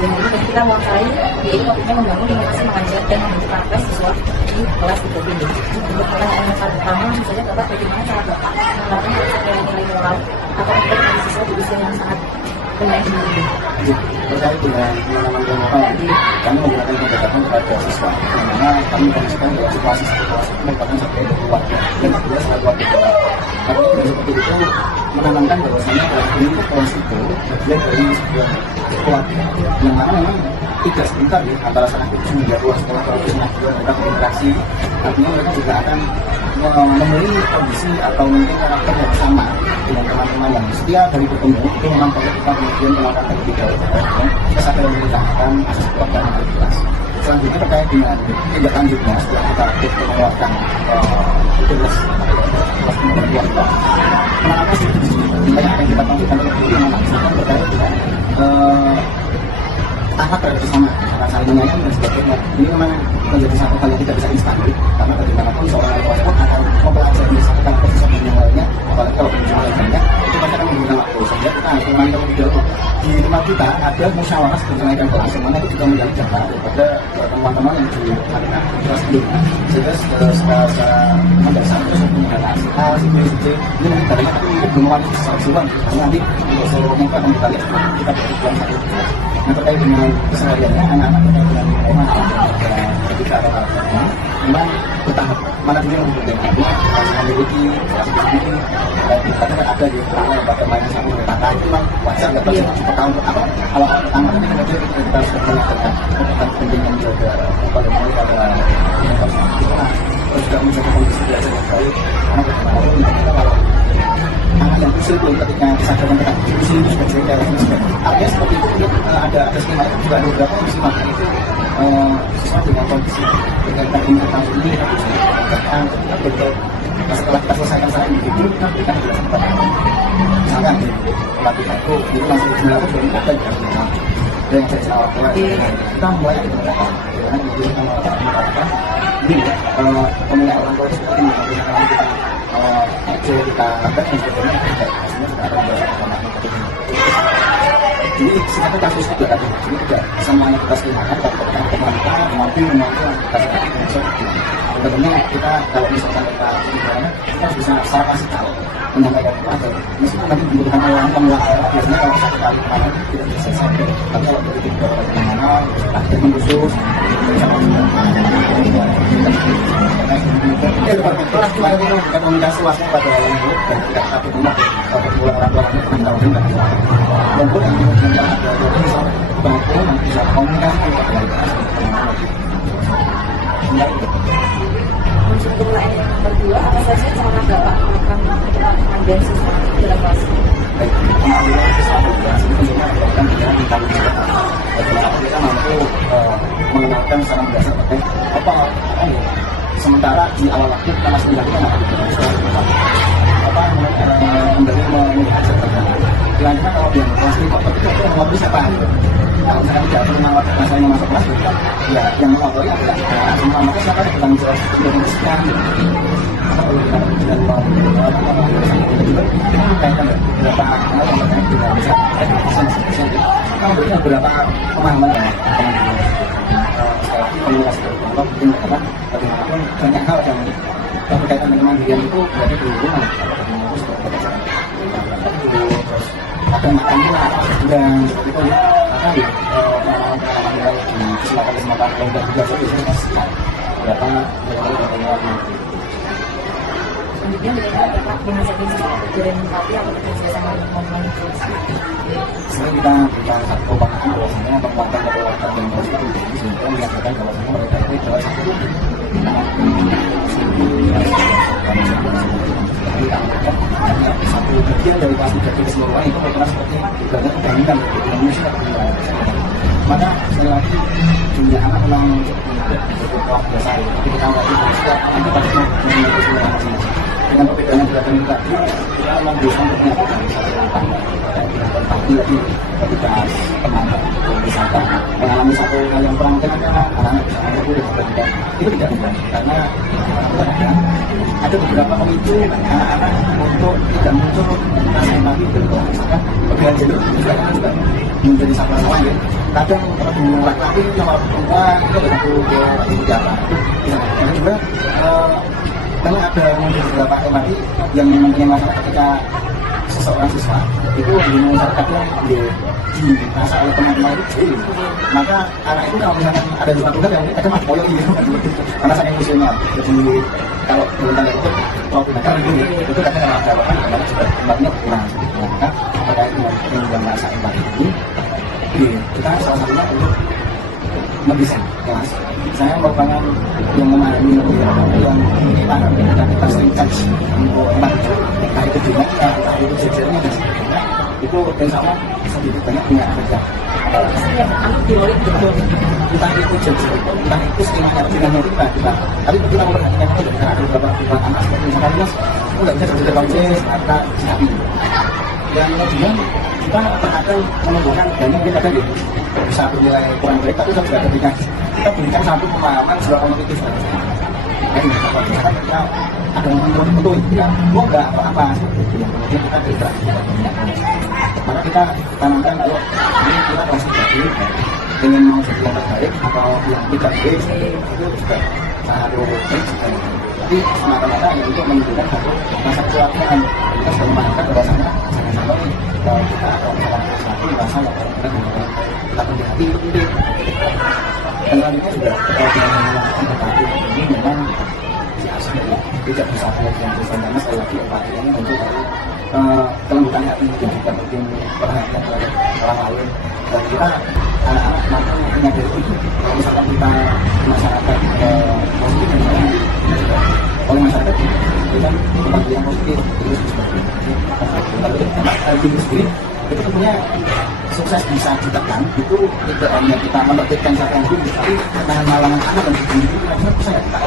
Jadi kita mulai yaitu waktunya membangun inovasi mengajar dan membentuk KPS siswa di kelas 3 ini. Untuk pertanyaan yang pertama, misalnya Bapak bagaimana cara Bapak menerapkan nilai moral atau etika bagi siswa di usia yang sangat rendah ini? Terkait dengan pengalaman moral, kami menggunakan pendekatan kepada siswa, karena kami kondisikan bahwa situasi satu kelas itu merupakan satu keluarga dan kedua sangat keluarga. Karena dengan seperti itu menanamkan bahwasanya ini kelas itu bagian dari sebuah keluarga yang mana memang tidak sebentar ya antara sana kecil hingga luar sekolah kalau mereka berinteraksi, artinya mereka juga akan memenuhi kondisi atau mungkin karakter yang sama dengan teman-teman yang setiap kali bertemu itu memang perlu kita kemudian melakukan terlebih dahulu kesadaran meningkatkan asas keluarga yang jelas. Selanjutnya terkait dengan tindak lanjutnya setelah kita mengeluarkan tugas keluarga, kenapa sih nilai yang kita tampilkan terlebih dahulu terkait dengan tahap bersama saling menyayangi dan sebagainya. Ini memang menjadi satu hal yang tidak bisa instan, karena bagaimanapun seorang orang tua pun akan mempelajari satu karakter sesuatu yang lainnya, apalagi kalau jumlahnya banyak itu pasti akan menggunakan waktu. Sehingga kita harus memantau dulu di tempat kita ada musyawarah sebelum kenaikan kelas, yang mana itu juga menjadi jatah daripada teman-teman yang di kelas sebelumnya. Sehingga secara mendasar terus menggunakan ini mungkin banyak tapi belum mulai sesuatu karena nanti untuk seluruh muka akan kita lihat kita berjuang satu. Nah, terkait dengan kesehariannya anak-anak terkait dengan rumah ketika ada hal memang bertahap mana dulu yang lebih penting masih memiliki ini kita ada di pertama yang pada main sama bertahan itu memang wajar nggak pasti cukup tahun pertama awal pertama tapi kemudian kita harus meningkatkan tentang penting menjaga pada mulai pada terus juga menjaga kondisi belajar yang baik karena bagaimanapun kita kalau anak yang usil belum ketika kesadaran tentang usil itu sudah jelek artinya seperti itu ada skema itu juga ada beberapa kondisi maka itu sesuai dengan kondisi dengan tadi tentang ini kita bentuk setelah kita selesaikan secara individu kita berikan penjelasan kepada misalkan pelatih aku itu masih sebenarnya belum ada dan yang saya jawab kita mulai dari mereka karena kemudian kita mengatakan ini pemilihan orang tua seperti ini kalau kita lakukan yang sebetulnya kita akan bersama ini satu kasus juga ada ini tidak semuanya kita selimakan tapi pemerintah mampu kita sebenarnya kita kalau misalkan kita bisa secara kasih tahu menyampaikan itu ada meskipun nanti dibutuhkan ulang pemulasaran biasanya kalau satu kali kemarin tidak bisa selesai tapi kalau dari beberapa penanganan takdir khusus kelas cuma itu bukan komunikasi luasnya pada yang itu dan tidak satu rumah kedua orang tua itu tidak tidak dan pun yang kemudian ada bisa bantu bisa komunikasi pada untuk lain berdua apa saja cara Bapak melakukan pengambilan siswa dalam kelas? Baik, pengambilan siswa dalam kelas itu tentunya melakukan dengan tingkat bagaimana kita mampu mengenalkan secara mendasar terkait apa sementara di awal waktu kita masih melakukan apa kembali melihat sebenarnya selanjutnya kalau yang kelas ini kok itu yang mau siapa kalau misalkan tidak ada memang waktu saya masuk kelas ya yang mengawali adalah semua maka siapa yang bertanggung jawab sudah memutuskan apa perlu kita dan mau kita kaitan beberapa hal yang terkait dengan bisa kalau beberapa pemahaman komunikasi terbuka mungkin karena bagaimanapun banyak hal yang berkaitan dengan mandirian itu berarti di rumah terus ada makannya dan seperti itu maka di pengalaman nilai di kesempatan lomba juga saya biasanya kasih berapa kemudian bagaimana Bapak mengajarkan siswa pelajaran empati atau bekerja sama dengan sebenarnya kita berikan satu pemahaman bahwasanya penguatan kedaulatan dan konstitusi sehingga menyatakan bahwasanya mereka itu adalah satu satu bagian dari kelas menjadi keseluruhan itu merupakan seperti belajar kebanggaan di Indonesia maka sekali lagi jumlah anak memang cukup biasa tapi kita lagi nanti pasti memiliki semua masing-masing dengan perbedaan gerakan ini tadi kita memang berusaha untuk menyatukan tapi lagi ketika teman-teman misalkan mengalami satu hal yang kurang mungkin anak-anak bisa mampu dan sebagainya itu tidak mudah karena ada beberapa pemicu anak-anak untuk tidak muncul rasa empati itu misalkan perbedaan gender juga menjadi satu lawan ya. Kadang ketemu laki-laki sama perempuan itu berlaku ke laki apa itu dan juga memang ada mungkin beberapa empati yang mempunyai masalah ketika seseorang siswa itu di masyarakatnya dirasa oleh teman-teman itu, maka anak itu kalau misalkan ada luka tunggal yang kadang masih boyong gitu karena saking musuhnya. Jadi kalau belum tanda itu kalau gunakan itu kadang ada apa karena juga tempatnya kurang. Maka terkait dengan rasa empati ini kita salah satunya untuk mendesain ya mas. Saya merupakan yang memahami yang kita sering touch untuk empati, entah itu juga entah itu sejarahnya dan sebagainya, itu insya Allah sedikit banyak punya kerja. Entah itu jadi entah itu skemanya dengan kita tapi kita memperhatikan itu dengan ada beberapa anak seperti misalkan mas aku nggak bisa kerja bangkit karena sapi dan kemudian kita terkadang menunjukkan banyak kita kan gitu bisa bernilai kurang baik, tapi juga ketika kita berikan satu pemahaman secara kompetitif misalkan kita ada yang betul ya gua nggak apa-apa kemudian kita bergerak maka kita tanamkan kalau ini kita kelas 3 ingin mau jadi yang terbaik atau yang tidak baik itu juga sangat baik tapi semata-mata hanya untuk menunjukkan satu rasa kewakilan kita sudah memahamkan bahwasanya jangan sampai kita atau misalkan sesuatu merasa yang benar-benar kita penting hati itu penting. Dan selanjutnya juga terkait dengan empati ini memang tidak bisa yang karena sekali lagi empati ini tentu dari kelembutan hati yang kita mungkin perhatian terhadap orang lain dan kita anak-anak mampu menyadari itu. Kalau misalkan kita masyarakat positif oleh masyarakat kita berbagi yang positif itu diri sendiri itu tentunya sukses bisa ditekan itu tidak hanya kita menerbitkan siapa yang dulu tapi ketahanan malangan anak dan diri kita bisa kita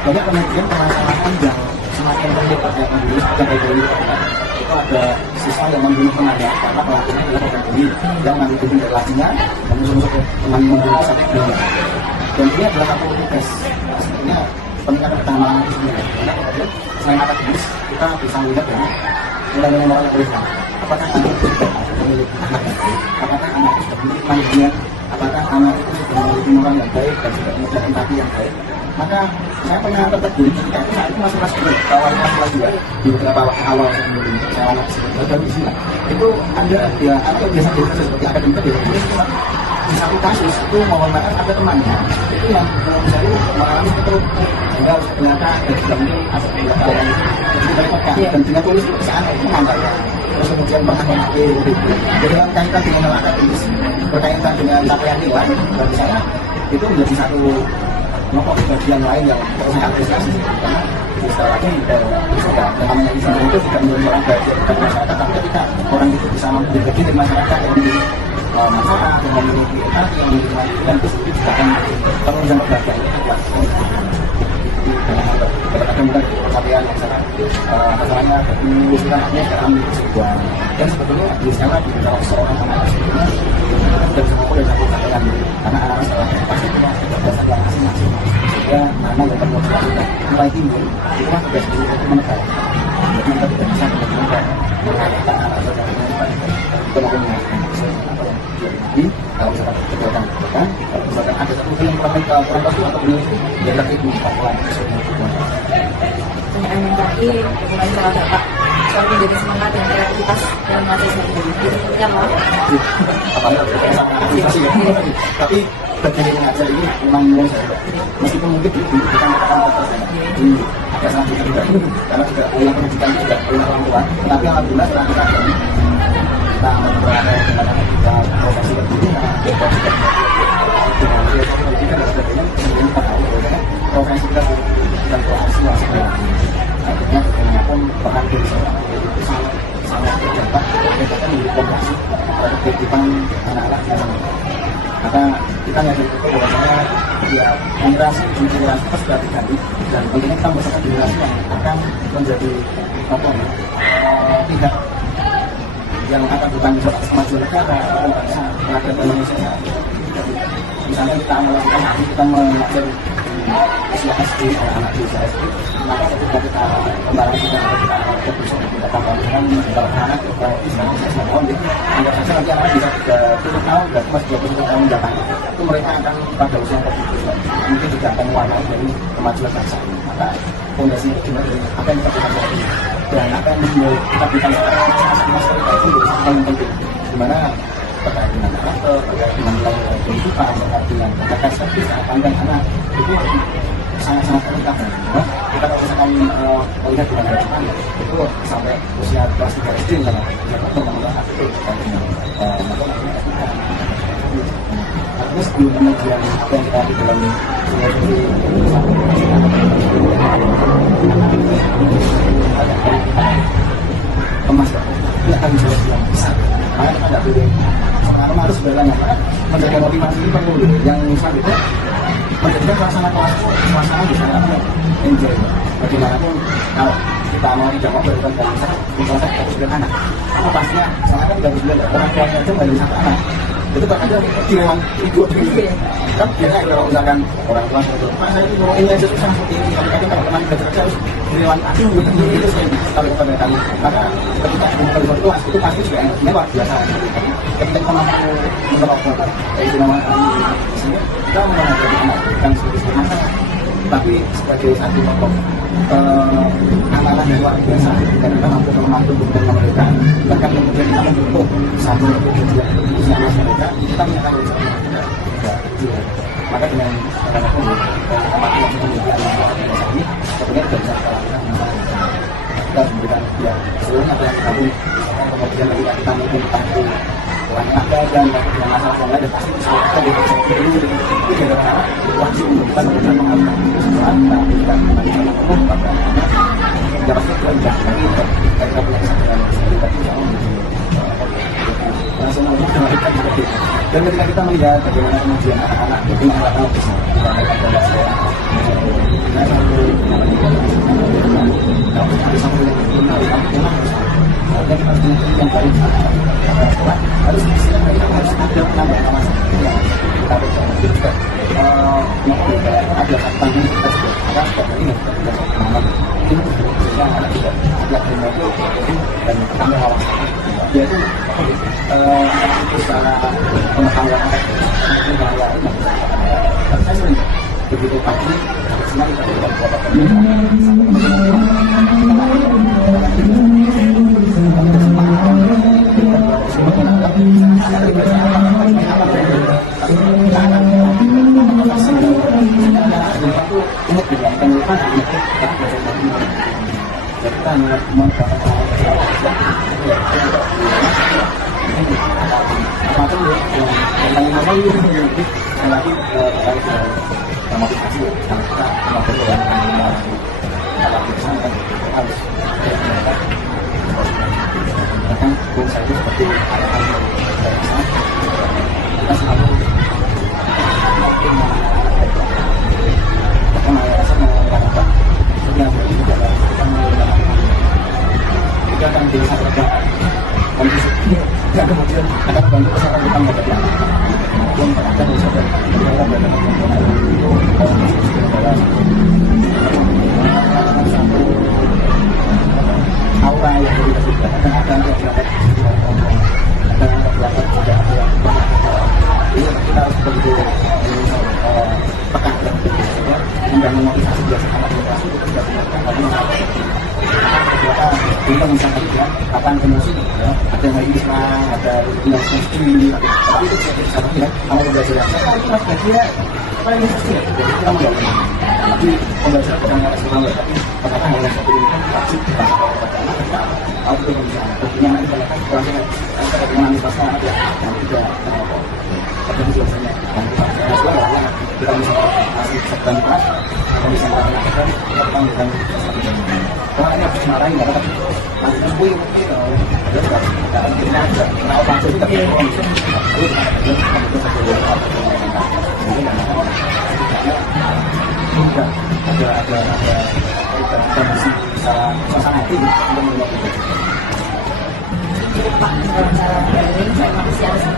banyak kemudian permasalahan yang semakin rumit terkait membunuh sampai dulu itu ada siswa yang membunuh temannya karena pelakunya adalah orang dulu yang nanti bikin relasinya dan musuh-musuh teman membunuh satu dunia dan ini adalah satu tugas sebenarnya peningkatan ketahanan itu sendiri karena kemudian selain akademis kita bisa melihat dari nilai-nilai moral yang beriman apakah anak itu sudah memiliki anak yang baik, apakah anak itu sudah memiliki mandirian, apakah anak itu sudah memiliki moral yang baik dan juga memiliki empati yang baik. Maka saya pernah tertegun ketika itu saat itu masih kelas 2 kelas 2 di beberapa waktu awal sebelum saya anak baru di sini itu ada ya atau biasa seperti akademik itu di satu kasus itu mohon maaf ada temannya itu yang saya mengalami itu sehingga ternyata ada juga mungkin ada yang itu mereka dan dengan tulis perusahaan itu mantai terus kemudian pernah memakai jadi kaitan dengan hal akademis berkaitan dengan capaian nilai bagi saya itu menjadi satu kelompok bagian lain yang perlu saya apresiasi karena sekali lagi namanya izin itu tidak menjadi orang bahagia di masyarakat tapi ketika orang itu bisa menjadi bagian dari masyarakat yang memiliki masalah yang memiliki empati yang memiliki dan itu juga akan perlu yang berbahagia itu adalah kemudian capaian yang sangat masalahnya mengusulkannya dalam sebuah dan sebetulnya di sana di dalam seorang anak sebetulnya dan semua dari satu capaian karena anak-anak setelah pasti punya dasar yang masing-masing sehingga mana yang perlu dilakukan mulai timbul itu kan tugas diri untuk menegak jadi kita tidak bisa menegak mengatakan anak-anak yang baik itu mungkin jadi kalau misalkan kegiatan kalau misalkan ada satu yang kurang bagus atau beli ya lebih dipakai pertanyaan yang terakhir mulai salah bapak soal menjadi semangat dan kreativitas dalam mahasiswa ini sebenarnya apa? Tapi bagian yang mengajar ini memang meskipun mungkin bukan kata-kata ini ada sangat juga karena juga punya pendidikan juga punya orang tua tapi alhamdulillah setelah kita ini kita berada kita profesi berdiri kita dan sebagainya kemudian kita tahu bahwa profesi kita dan profesi maksudnya akhirnya kemudian pun bahkan dari seorang itu sangat terjabat kita menjadi fondasi terhadap kehidupan anak-anak yang maka kita nyadar itu bahwasanya ya generasi demi generasi kita sudah diganti dan tentunya kita membesarkan generasi yang akan menjadi tidak yang akan bukan kemajuan negara atau bangsa rakyat Indonesia. Misalnya kita melakukan kita mengajar usia SD, anak-anak di usia SD, maka ketika kita kembali kita bisa kita tambahkan kalau anak kita misalnya 9 tahun, anggap saja nanti anak bisa 30 tahun, berarti masih 20 tahun datang, itu mereka akan pada usia tertentu mungkin tidak akan mewarnai dari kemajuan bangsa ini. Maka fondasi kedua dari apa yang kita berikan ini dan apa yang kita berikan sekarang masa kita itu menjadi hal yang penting, dimana terkait dengan karakter, terkait dengan nilai kehidupan, terkait dengan perspektif pandang anak itu sangat-sangat terlihat. Kita kalau misalkan melihat dengan Jepang itu sampai usia kelas 3 SD kan, Jepang menggunakan itu terus kemudian apa yang kita di dalam kemas dia akan jauh yang besar. Makanya kita tidak boleh sekarang harus bertanya menjaga motivasi ini perlu yang selanjutnya menjadikan suasana di sana enjoy. Bagaimanapun kalau kita mau tidak mau berikan dari sana misalnya kita sudah anak itu pastinya soalnya kan tidak boleh orang tuanya aja nggak bisa anak itu bahkan aja kiriman ikut kan biasanya kalau misalkan orang tua saya itu ini aja susah seperti ini tapi kalau teman kerja harus kiriman aku itu sih kalau kepada kami karena ketika kita keluar itu pasti juga luar biasa ketika kita mampu menerapkan keistimewaan kami di sini kita mengajarkan anak bukan sebagai masalah tapi sebagai satu tokoh amanah yang luar biasa dan kita mampu dan memberikan bahkan kemudian kita membentuk satu usia mereka kita punya tanggung jawab. Maka dengan bagaimanapun amat yang kemudian luar biasa ini sebenarnya tidak bisa kita lakukan kita memberikan ya seluruhnya apa yang kita pun kemudian ketika kita mungkin tahu orang ada dan yang masalah yang lain pasti kita bisa itu gara-gara wajib untuk kita memberikan pengalaman kesempatan kita memberikan hukum pada dapat kita tapi kita punya kesempatan seperti tadi langsung melakukan seperti itu. Dan ketika kita melihat bagaimana kemudian anak-anak itu mengatakan bisa kita melakukan gambar saya kita selalu kalau ada satu yang dan kita harus yang baik harus disiapkan harus ada penambahan kawasan yang kita harus juga ada satu tanggung kita juga ada seperti ini kita penambahan ini sehingga anak juga tidak bermain dan kami kawasan yaitu secara pengetahuan mungkin bahwa saya sering begitu pagi senang kita dalam kemudian akan bantu kesehatan kita bekerja. Kemudian akan bisa aura yang kita sudah akan ada yang dapat juga ini kita harus begitu peka dan membangun motivasi biasa anak motivasi itu tidak benar kita misalkan ya kapan emosi ya ada yang lagi serang ada yang sedih tapi itu bisa disambung ya kalau pembelajaran saya itu mas bagian apa yang sedih jadi kita melakukan tapi pembelajaran bukan hanya serang tapi apakah hanya satu ini kan pasti kita pada anak kita kalau itu bisa tentunya nanti kalau kan kurang saya dengan pasal anak ya yang tidak tapi biasanya yang kita kita bisa kasih serta kelas kita bisa melakukan kita panggilkan karena ini harus marahin ya tapi masih puing terus dalam kita aja kenapa langsung kita terus ada masih suasana hati untuk Pak, dalam cara ini saya masih harus